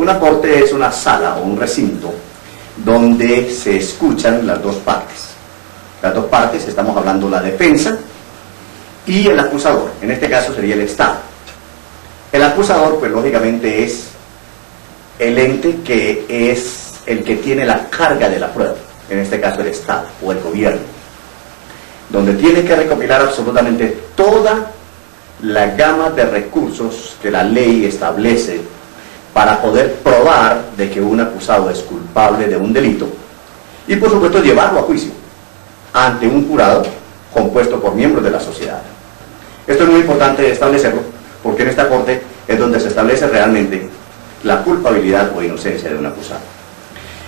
Una corte es una sala o un recinto donde se escuchan las dos partes. Las dos partes, estamos hablando de la defensa y el acusador, en este caso sería el Estado. El acusador, pues lógicamente es el ente que es el que tiene la carga de la prueba, en este caso el Estado o el gobierno, donde tiene que recopilar absolutamente toda la gama de recursos que la ley establece para poder probar de que un acusado es culpable de un delito y por supuesto llevarlo a juicio ante un jurado compuesto por miembros de la sociedad. Esto es muy importante establecerlo porque en esta corte es donde se establece realmente la culpabilidad o inocencia de un acusado.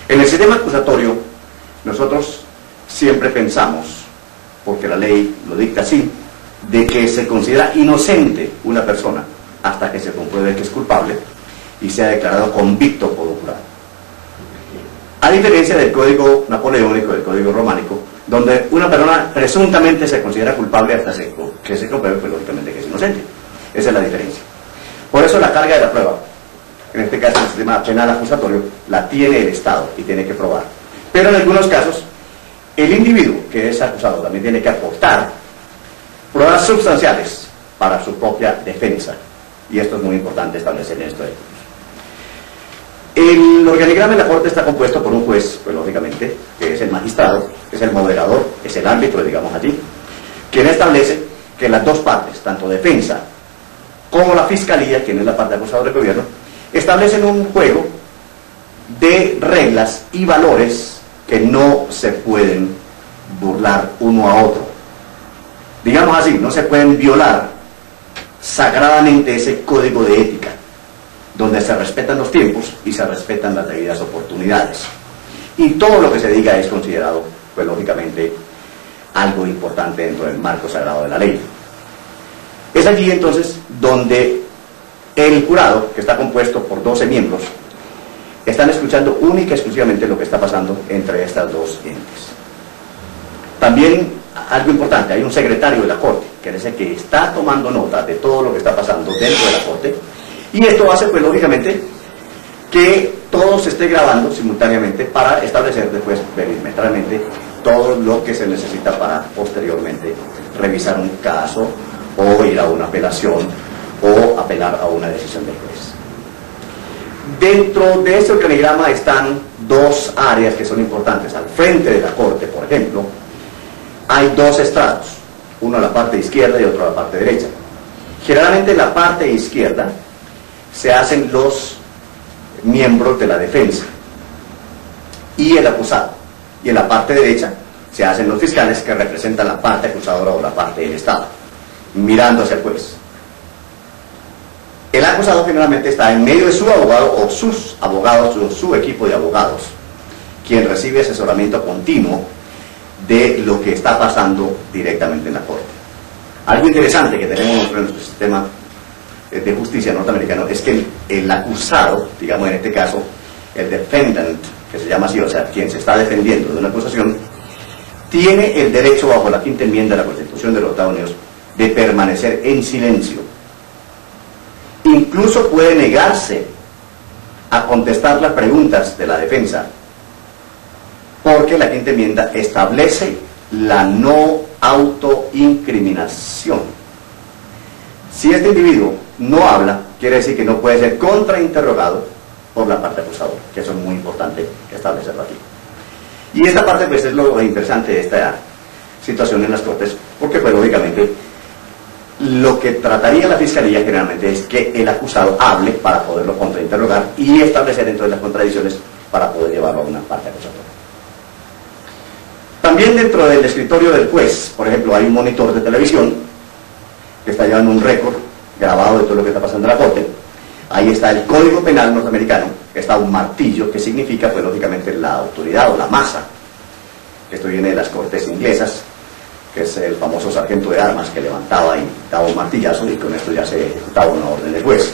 En el sistema acusatorio nosotros siempre pensamos, porque la ley lo dicta así, de que se considera inocente una persona hasta que se compruebe que es culpable y sea declarado convicto por un jurado. A diferencia del código napoleónico, del código románico, donde una persona presuntamente se considera culpable hasta que se compruebe, pues lógicamente que es inocente. Esa es la diferencia. Por eso la carga de la prueba, en este caso el sistema penal acusatorio, la tiene el Estado y tiene que probar. Pero en algunos casos, el individuo que es acusado también tiene que aportar pruebas sustanciales para su propia defensa. Y esto es muy importante establecer en esto. El organigrama de la Corte está compuesto por un juez, pues lógicamente, que es el magistrado, es el moderador, es el árbitro, digamos allí, quien establece que las dos partes, tanto defensa como la fiscalía, quien es la parte acusada del gobierno, establecen un juego de reglas y valores que no se pueden burlar uno a otro. Digamos así, no se pueden violar sagradamente ese código de ética, donde se respetan los tiempos y se respetan las debidas oportunidades. Y todo lo que se diga es considerado, pues lógicamente, algo importante dentro del marco sagrado de la ley. Es allí entonces donde el jurado, que está compuesto por 12 miembros, están escuchando única y exclusivamente lo que está pasando entre estas dos entes. También, algo importante, hay un secretario de la Corte, que es el que está tomando nota de todo lo que está pasando dentro de la Corte, y esto hace, pues lógicamente, que todo se esté grabando simultáneamente para establecer después, perimetralmente, todo lo que se necesita para posteriormente revisar un caso o ir a una apelación o apelar a una decisión del juez. Dentro de este organigrama están dos áreas que son importantes. Al frente de la Corte, por ejemplo, hay dos estrados, uno a la parte izquierda y otro a la parte derecha. Generalmente en la parte izquierda se hacen los miembros de la defensa y el acusado, y en la parte derecha se hacen los fiscales que representan la parte acusadora o la parte del Estado, mirando hacia el juez. El acusado generalmente está en medio de su abogado o sus abogados o su equipo de abogados, quien recibe asesoramiento continuo de lo que está pasando directamente en la Corte. Algo interesante que tenemos en nuestro sistema de justicia norteamericano es que el acusado, digamos en este caso el defendant, que se llama así, o sea, quien se está defendiendo de una acusación, tiene el derecho bajo la quinta enmienda de la Constitución de los Estados Unidos de permanecer en silencio. Incluso puede negarse a contestar las preguntas de la defensa, porque la quinta enmienda establece la no autoincriminación. Si este individuo no habla, quiere decir que no puede ser contrainterrogado por la parte acusadora, que eso es muy importante establecerlo aquí. Y esta parte pues es lo interesante de esta situación en las Cortes, porque pues lógicamente lo que trataría la Fiscalía generalmente es que el acusado hable para poderlo contrainterrogar y establecer entonces las contradicciones para poder llevarlo a una parte acusatoria. También dentro del escritorio del juez, por ejemplo, hay un monitor de televisión que está llevando un récord grabado de todo lo que está pasando en la Corte. Ahí está el Código Penal norteamericano, está un martillo, que significa, pues lógicamente, la autoridad o la masa. Esto viene de las Cortes inglesas, que es el famoso sargento de armas que levantaba y daba un martillazo y con esto ya se ejecutaba una orden del juez.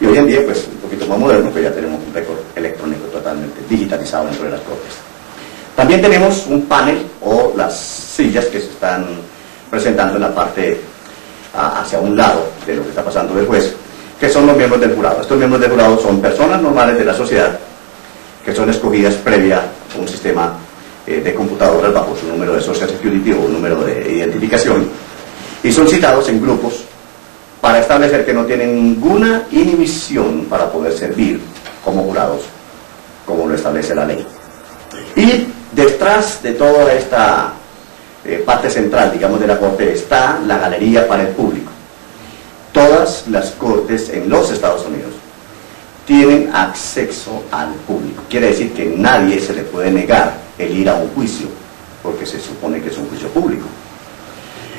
Y hoy en día, pues un poquito más moderno, pues ya tenemos un récord electrónico totalmente digitalizado dentro de las Cortes. También tenemos un panel o las sillas que se están presentando en la parte hacia un lado de lo que está pasando del juez, que son los miembros del jurado. Estos miembros del jurado son personas normales de la sociedad que son escogidas previa a un sistema de computadoras bajo su número de Social Security o un número de identificación, y son citados en grupos para establecer que no tienen ninguna inhibición para poder servir como jurados, como lo establece la ley. Y detrás de toda esta parte central, digamos, de la Corte está la galería para el público. Todas las cortes en los Estados Unidos tienen acceso al público. Quiere decir que nadie se le puede negar el ir a un juicio, porque se supone que es un juicio público.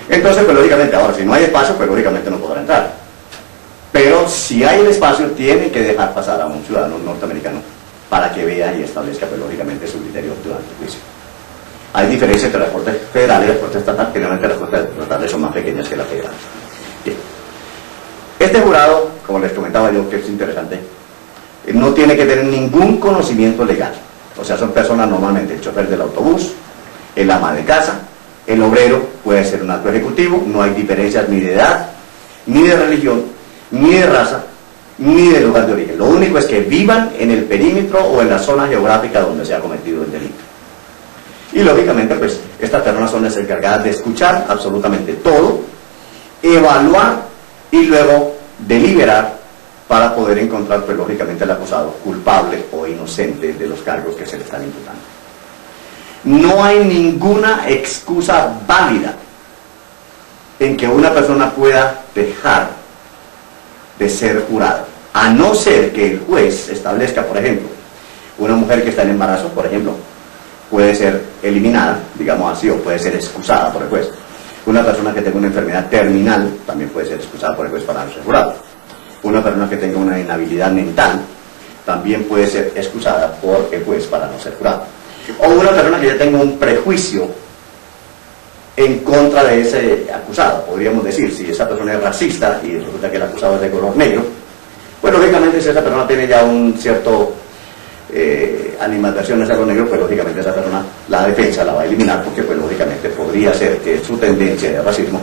Entonces, pues lógicamente, ahora si no hay espacio, pues lógicamente no podrá entrar. Pero si hay el espacio, tiene que dejar pasar a un ciudadano norteamericano para que vea y establezca, pues lógicamente, su criterio durante el juicio. Hay diferencias entre las cortes federales y las cortes estatales. Generalmente las cortes estatales son más pequeñas que las federales. Bien. Este jurado, como les comentaba yo, que es interesante, no tiene que tener ningún conocimiento legal. O sea, son personas normalmente, el chofer del autobús, el ama de casa, el obrero, puede ser un alto ejecutivo, no hay diferencias ni de edad, ni de religión, ni de raza, ni de lugar de origen. Lo único es que vivan en el perímetro o en la zona geográfica donde se ha cometido el delito. Y lógicamente, pues, estas personas son las encargadas de escuchar absolutamente todo, evaluar y luego deliberar para poder encontrar, pues, lógicamente, al acusado culpable o inocente de los cargos que se le están imputando. No hay ninguna excusa válida en que una persona pueda dejar de ser jurado, a no ser que el juez establezca, por ejemplo, una mujer que está en embarazo, por ejemplo, puede ser eliminada, digamos así, o puede ser excusada por el juez. Una persona que tenga una enfermedad terminal también puede ser excusada por el juez para no ser jurado. Una persona que tenga una inhabilidad mental también puede ser excusada por el juez para no ser jurado. O una persona que ya tenga un prejuicio en contra de ese acusado. Podríamos decir, si esa persona es racista y resulta que el acusado es de color negro, pues lógicamente si esa persona tiene ya un cierto animadversión hacia lo negro, pues lógicamente esa persona, la defensa la va a eliminar, porque pues lógicamente podría ser que su tendencia de racismo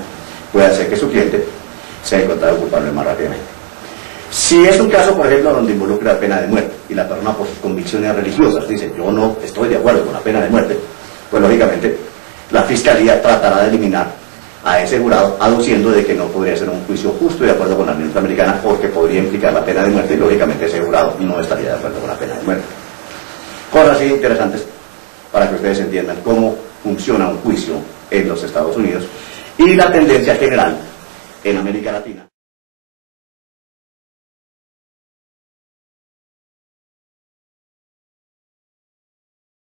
pueda hacer que su cliente sea encontrado culpable más rápidamente. Si es un caso, por ejemplo, donde involucra la pena de muerte y la persona por sus convicciones religiosas dice yo no estoy de acuerdo con la pena de muerte, pues lógicamente la Fiscalía tratará de eliminar a ese jurado, aduciendo de que no podría ser un juicio justo y de acuerdo con la ley norteamericana, porque podría implicar la pena de muerte y lógicamente ese jurado no estaría de acuerdo con la pena de muerte. Cosas así interesantes para que ustedes entiendan cómo funciona un juicio en los Estados Unidos y la tendencia general en América Latina.